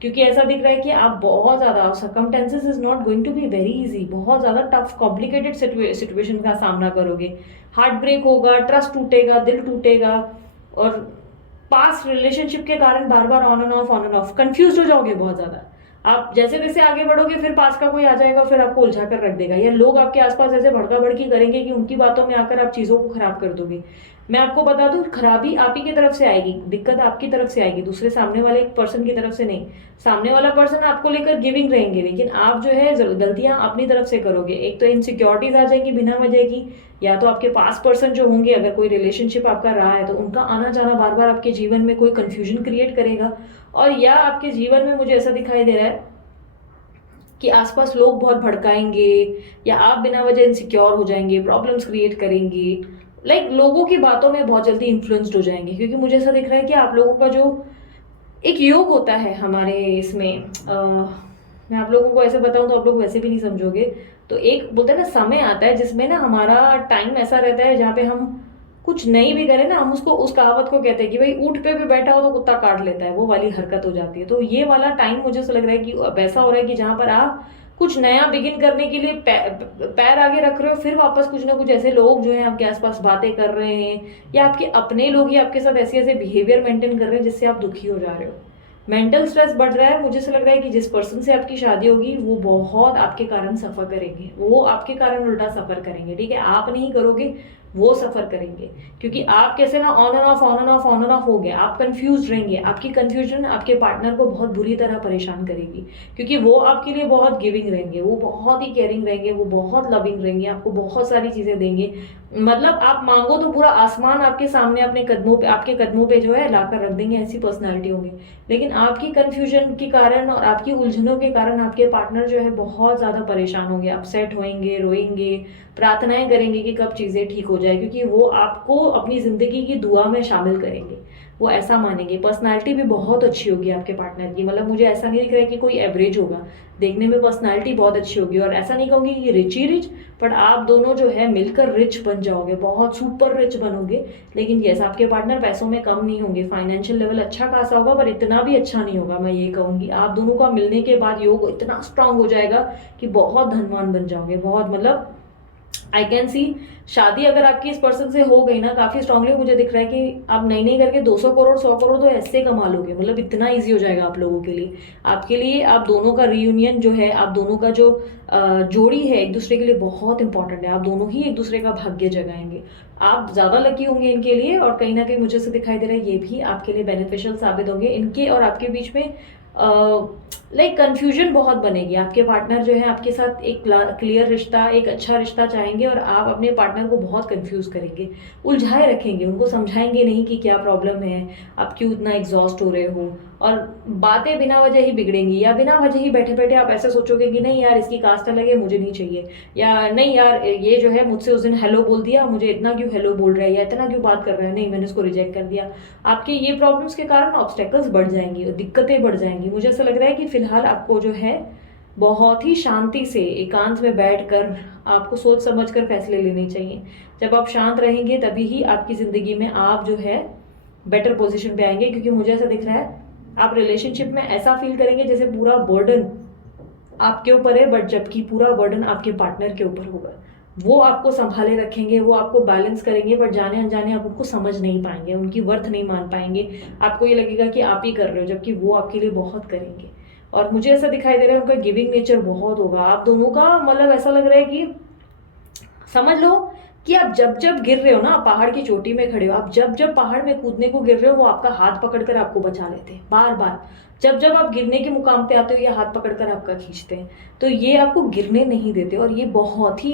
क्योंकि ऐसा दिख रहा है कि आप बहुत ज्यादा, circumstances is not going to be very easy, बहुत ज्यादा टफ कॉम्प्लिकेटेड सिचुएशन का सामना करोगे। हार्ट ब्रेक होगा, ट्रस्ट टूटेगा, दिल टूटेगा, और पास्ट रिलेशनशिप के कारण बार बार ऑन एंड ऑफ कंफ्यूज हो जाओगे बहुत ज्यादा। आप जैसे जैसे आगे बढ़ोगे फिर पास का कोई आ जाएगा, फिर आपको उलझा कर रख देगा, या लोग आपके आसपास ऐसे भड़का भड़की करेंगे कि उनकी बातों में आकर आप चीजों को खराब कर दोगे। मैं आपको बता दूं, खराबी आप ही की तरफ से आएगी, दिक्कत आपकी तरफ से आएगी, दूसरे सामने वाले पर्सन की तरफ से नहीं। सामने वाला पर्सन आपको लेकर गिविंग रहेंगे, लेकिन आप जो है गलतियां अपनी तरफ से करोगे। एक तो इनसिक्योरिटीज आ जाएंगी बिना वजह की, या तो आपके पास पर्सन जो होंगे, अगर कोई रिलेशनशिप आपका रहा है तो उनका आना जाना बार बार आपके जीवन में कोई कंफ्यूजन क्रिएट करेगा, और या आपके जीवन में मुझे ऐसा दिखाई दे रहा है कि आसपास लोग बहुत भड़काएंगे, या आप बिना वजह इनसिक्योर हो जाएंगे, प्रॉब्लम्स क्रिएट करेंगे, लाइक लोगों की बातों में बहुत जल्दी इन्फ्लुएंस्ड हो जाएंगे। क्योंकि मुझे ऐसा दिख रहा है कि आप लोगों का जो एक योग होता है हमारे इसमें, मैं आप लोगों को ऐसे बताऊं तो आप लोग वैसे भी नहीं समझोगे। तो एक बोलते हैं ना समय आता है जिसमें ना हमारा टाइम ऐसा रहता है जहाँ पे हम कुछ नहीं भी करें ना, हम उसको उस कहावत को कहते हैं कि भाई ऊँट पे भी बैठा हो तो कुत्ता काट लेता है, वो वाली हरकत हो जाती है। तो ये वाला टाइम मुझे ऐसा लग रहा है कि वैसा हो रहा है कि जहाँ पर आप कुछ नया बिगिन करने के लिए पैर आगे रख रहे हो, फिर वापस कुछ ना कुछ ऐसे लोग जो हैं आपके आसपास बातें कर रहे हैं, या आपके अपने लोग ही आपके साथ ऐसे ऐसे बिहेवियर मेंटेन कर रहे हैं जिससे आप दुखी हो जा रहे हो। मेंटल स्ट्रेस बढ़ रहा है। मुझे ऐसा लग रहा है कि जिस पर्सन से आपकी शादी होगी वो बहुत आपके कारण सफर करेंगे, वो आपके कारण उल्टा सफर करेंगे, ठीक है, आप नहीं करोगे, वो सफर करेंगे। क्योंकि आप कैसे ना on end of on end of on end of हो गए, आप कंफ्यूज रहेंगे। आपकी कंफ्यूजन आपके पार्टनर को बहुत बुरी तरह परेशान करेगी, क्योंकि वो आपके लिए बहुत गिविंग रहेंगे, वो बहुत ही केयरिंग रहेंगे, वो बहुत लविंग रहेंगे, आपको बहुत सारी चीजें देंगे। मतलब आप मांगो तो पूरा आसमान आपके सामने अपने कदमों पे, आपके कदमों पे जो है लाकर रख देंगे, ऐसी पर्सनालिटी होंगे। लेकिन आपकी कंफ्यूजन के कारण और आपकी उलझनों के कारण आपके पार्टनर जो है बहुत ज्यादा परेशान होंगे, अपसेट होंगे, रोएंगे, प्रार्थनाएं करेंगे कि कब चीजें ठीक हो जाए, क्योंकि वो आपको अपनी जिंदगी की दुआ में शामिल करेंगे, वो ऐसा मानेंगे। पर्सनालिटी भी बहुत अच्छी होगी आपके पार्टनर की, मतलब मुझे ऐसा नहीं दिख रहा है कि कोई एवरेज होगा, देखने में पर्सनालिटी बहुत अच्छी होगी। और ऐसा नहीं कहूंगी कि रिच ही रिच, बट आप दोनों जो है मिलकर रिच बन जाओगे, बहुत सुपर रिच बनोगे। लेकिन यस, आपके पार्टनर पैसों में कम नहीं होंगे, फाइनेंशियल लेवल अच्छा खासा होगा, पर इतना भी अच्छा नहीं होगा। मैं ये कहूंगी आप दोनों का मिलने के बाद योग इतना स्ट्रांग हो जाएगा कि बहुत धनवान बन जाओगे, बहुत, मतलब आई कैन सी। शादी अगर आपकी इस पर्सन से हो गई ना, काफी स्ट्रांगली मुझे दिख रहा है कि आप नहीं नहीं करके 200 करोड़ 100 करोड़ तो ऐसे कमा लोगे, मतलब इतना इजी हो जाएगा आप लोगों के लिए। आपके लिए आप दोनों का रियूनियन जो है, आप दोनों का जो जोड़ी है एक दूसरे के लिए बहुत इंपॉर्टेंट है। आप दोनों ही एक दूसरे का भाग्य जगाएंगे, आप ज्यादा लकी होंगे इनके लिए। और कहीं ना कहीं मुझे से दिखाई दे रहा है ये भी आपके लिए बेनिफिशियल साबित होंगे। इनके और आपके बीच में लाइक कंफ्यूजन बहुत बनेगी। आपके पार्टनर जो है आपके साथ एक क्लियर रिश्ता, एक अच्छा रिश्ता चाहेंगे, और आप अपने पार्टनर को बहुत कंफ्यूज करेंगे, उलझाए रखेंगे, उनको समझाएंगे नहीं कि क्या प्रॉब्लम है, आप क्यों इतना एग्जॉस्ट हो रहे हो। और बातें बिना वजह ही बिगड़ेंगी, या बिना वजह ही बैठे बैठे आप ऐसे सोचोगे कि नहीं यार इसकी कास्ट अलग है, मुझे नहीं चाहिए, या नहीं यार ये जो है मुझसे उस दिन हेलो बोल दिया, मुझे इतना क्यों हेलो बोल रहा है, या इतना क्यों बात कर रहा है, नहीं मैंने उसको रिजेक्ट कर दिया। आपके ये प्रॉब्लम्स के कारण ऑब्स्टेकल्स बढ़ जाएंगी और दिक्कतें बढ़ जाएंगी। मुझे ऐसा लग रहा है कि फिलहाल आपको जो है बहुत ही शांति से एकांत में बैठकर आपको सोच समझ कर फैसले लेने चाहिए। जब आप शांत रहेंगे तभी ही आपकी जिंदगी में आप जो है बेटर पोजीशन पे आएंगे। क्योंकि मुझे ऐसा दिख रहा है आप रिलेशनशिप में ऐसा फील करेंगे जैसे पूरा बर्डन आपके ऊपर है, बट जबकि पूरा बर्डन आपके पार्टनर के ऊपर होगा। वो आपको संभाले रखेंगे, वो आपको बैलेंस करेंगे, बट जाने अनजाने आप उनको समझ नहीं पाएंगे, उनकी वर्थ नहीं मान पाएंगे। आपको ये लगेगा कि आप ही कर रहे हो, जबकि वो आपके लिए बहुत करेंगे। और मुझे ऐसा दिखाई दे रहा है उनका गिविंग नेचर बहुत होगा आप दोनों का। मतलब ऐसा लग रहा है कि समझ लो कि आप जब जब गिर रहे हो ना, पहाड़ की चोटी में खड़े हो, आप जब जब पहाड़ में कूदने को गिर रहे हो, वो आपका हाथ पकड़कर आपको बचा लेते हैं बार बार। जब जब आप गिरने के मुकाम पे आते हो, ये हाथ पकड़कर आपका खींचते हैं, तो ये आपको गिरने नहीं देते। और ये बहुत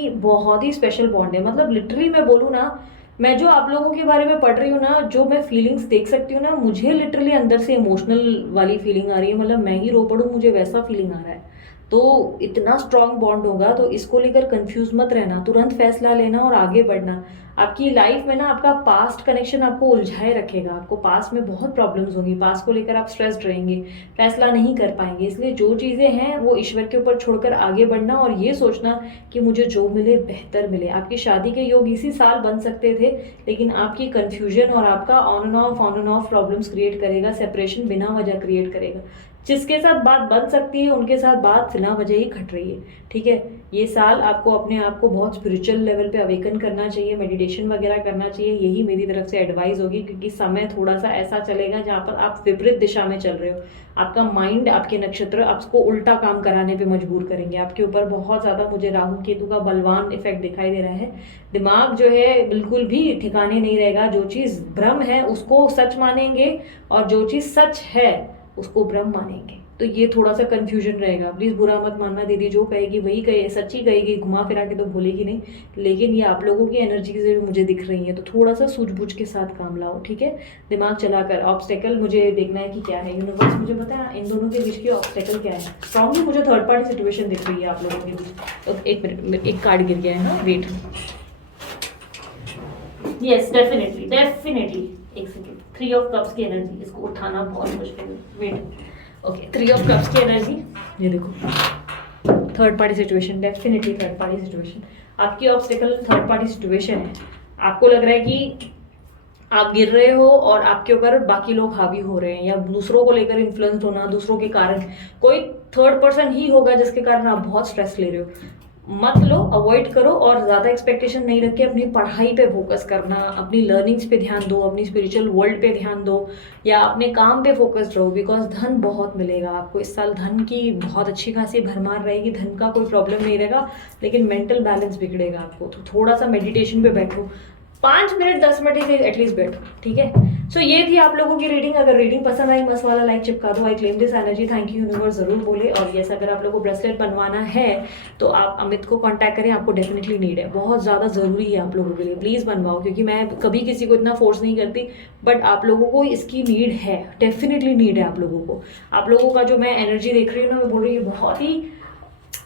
ही स्पेशल बॉन्ड है। मतलब लिटरली मैं बोलूँ ना, मैं जो आप लोगों के बारे में पढ़ रही हूँ ना, जो मैं फीलिंग्स देख सकती हूँ ना, मुझे लिटरली अंदर से इमोशनल वाली फीलिंग आ रही है। मतलब मैं ही रो पड़ूँ, मुझे वैसा फीलिंग आ रहा है। तो इतना स्ट्रांग बॉन्ड होगा, तो इसको लेकर कंफ्यूज मत रहना, तुरंत फैसला लेना और आगे बढ़ना। आपकी लाइफ में ना आपका पास्ट कनेक्शन आपको उलझाए रखेगा, आपको पास्ट में बहुत प्रॉब्लम्स होंगी, पास्ट को लेकर आप स्ट्रेस्ड रहेंगे, फैसला नहीं कर पाएंगे। इसलिए जो चीज़ें हैं वो ईश्वर के ऊपर छोड़कर आगे बढ़ना, और ये सोचना कि मुझे जो मिले बेहतर मिले। आपकी शादी के योग इसी साल बन सकते थे, लेकिन आपकी कन्फ्यूजन और आपका on end of problems create करेगा, सेपरेशन बिना वजह क्रिएट करेगा। जिसके साथ बात बन सकती है उनके साथ बात बिना वजह ही खट रही है, ठीक है। ये साल आपको अपने आप को बहुत स्पिरिचुअल लेवल पे अवेकन करना चाहिए, मेडिटेशन वगैरह करना चाहिए, यही मेरी तरफ से एडवाइस होगी। क्योंकि समय थोड़ा सा ऐसा चलेगा जहाँ पर आप विपरीत दिशा में चल रहे हो, आपका माइंड, आपके नक्षत्र आपको उल्टा काम कराने पे मजबूर करेंगे। आपके ऊपर बहुत ज्यादा मुझे राहु केतु का बलवान इफेक्ट दिखाई दे रहा है। दिमाग जो है बिल्कुल भी ठिकाने नहीं रहेगा, जो चीज भ्रम है उसको सच मानेंगे, और जो चीज सच है उसको ब्रह्म मानेंगे। तो ये थोड़ा सा कंफ्यूजन रहेगा, प्लीज बुरा मत मानना। दीदी जो कहेगी वही कहे, सच्ची कहेगी, घुमा फिरा के तो बोलेगी नहीं। लेकिन ये आप लोगों की एनर्जी से मुझे दिख रही है, तो थोड़ा सा सूझबूझ के साथ काम लाओ, ठीक है। दिमाग चलाकर ऑब्स्टेकल मुझे देखना है कि क्या है, यूनिवर्स मुझे बताया इन दोनों के बीच की ऑब्स्टेकल क्या है। स्ट्रांगली मुझे थर्ड पार्टी सिचुएशन दिख रही है आप लोगों के बीच। तो एक मिनट, एक कार्ड गिर गया है ना, वेट। यस डेफिनेटली डेफिनेटली एक सेकेंड, 3 ऑफ कप्स की एनर्जी, इसको उठाना बहुत मुश्किल है, वेट। ओके, 3 ऑफ कप्स की एनर्जी, ये देखो third party situation, definitely third party situation. आपकी ऑब्स्टिकल थर्ड पार्टी सिचुएशन है। आपको लग रहा है कि आप गिर रहे हो और आपके ऊपर बाकी लोग हावी हो रहे हैं, या दूसरों को लेकर इन्फ्लुएंस होना, दूसरों के कारण कोई थर्ड पर्सन ही होगा जिसके कारण आप बहुत स्ट्रेस ले रहे हो। मत लो, अवॉइड करो, और ज़्यादा एक्सपेक्टेशन नहीं रख के अपनी पढ़ाई पे फोकस करना, अपनी लर्निंग्स पे ध्यान दो, अपनी स्पिरिचुअल वर्ल्ड पे ध्यान दो, या अपने काम पे फोकस्ड रहो। बिकॉज धन बहुत मिलेगा आपको इस साल, धन की बहुत अच्छी खासी भरमार रहेगी, धन का कोई प्रॉब्लम नहीं रहेगा, लेकिन मेंटल बैलेंस बिगड़ेगा आपको। तो थोड़ा सा मेडिटेशन पे बैठो, 5 मिनट 10 मिनट ही एटलीस्ट बैठो, ठीक है। सो ये थी आप लोगों की रीडिंग। अगर रीडिंग पसंद आई, मस्त वाला लाइक चिपका दो। I claim this energy, thank you universe जरूर बोले। और यस, अगर आप लोगों को ब्रेसलेट बनवाना है तो आप अमित को कांटेक्ट करें, आपको डेफिनेटली नीड है, बहुत ज़्यादा ज़रूरी है आप लोगों के लिए। प्लीज़ बनवाओ, क्योंकि मैं कभी किसी को इतना फोर्स नहीं करती, बट आप लोगों को इसकी नीड है, डेफिनेटली नीड है आप लोगों को। आप लोगों का जो मैं एनर्जी देख रही हूँ ना, मैं बोल रही हूँ बहुत ही,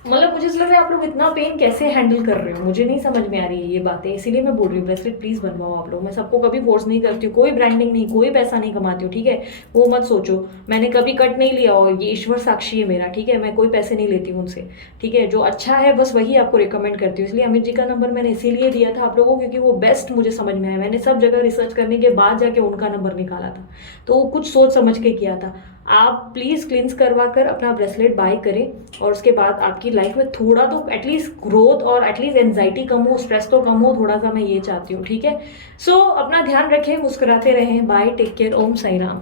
मतलब मुझे लग रहा है आप लोग इतना पेन कैसे हैंडल कर रहे हो, मुझे नहीं समझ में आ रही है ये बातें, इसीलिए मैं बोल रही हूँ ब्रेसलेट प्लीज़ बनवाओ आप लोग। मैं सबको कभी फोर्स नहीं करती हूँ, कोई ब्रांडिंग नहीं, कोई पैसा नहीं कमाती हूँ, ठीक है। वो मत सोचो, मैंने कभी कट नहीं लिया, और ये ईश्वर साक्षी है मेरा, ठीक है। मैं कोई पैसे नहीं लेती हूँ उनसे, ठीक है। जो अच्छा है बस वही आपको रिकमेंड करती हूँ। इसलिए अमित जी का नंबर मैंने इसीलिए दिया था आप लोगों को, क्योंकि वो बेस्ट मुझे समझ में आया। मैंने सब जगह रिसर्च करने के बाद जाके उनका नंबर निकाला था, तो वो कुछ सोच समझ के किया था। आप प्लीज़ क्लिंस करवा कर अपना ब्रेसलेट बाय करें, और उसके बाद आपकी लाइफ में थोड़ा तो एटलीस्ट ग्रोथ और एटलीस्ट एंजाइटी कम हो, स्ट्रेस तो कम हो थोड़ा सा, मैं ये चाहती हूँ, ठीक है। सो अपना ध्यान रखें, मुस्कुराते रहें, बाय, टेक केयर, ओम साई राम।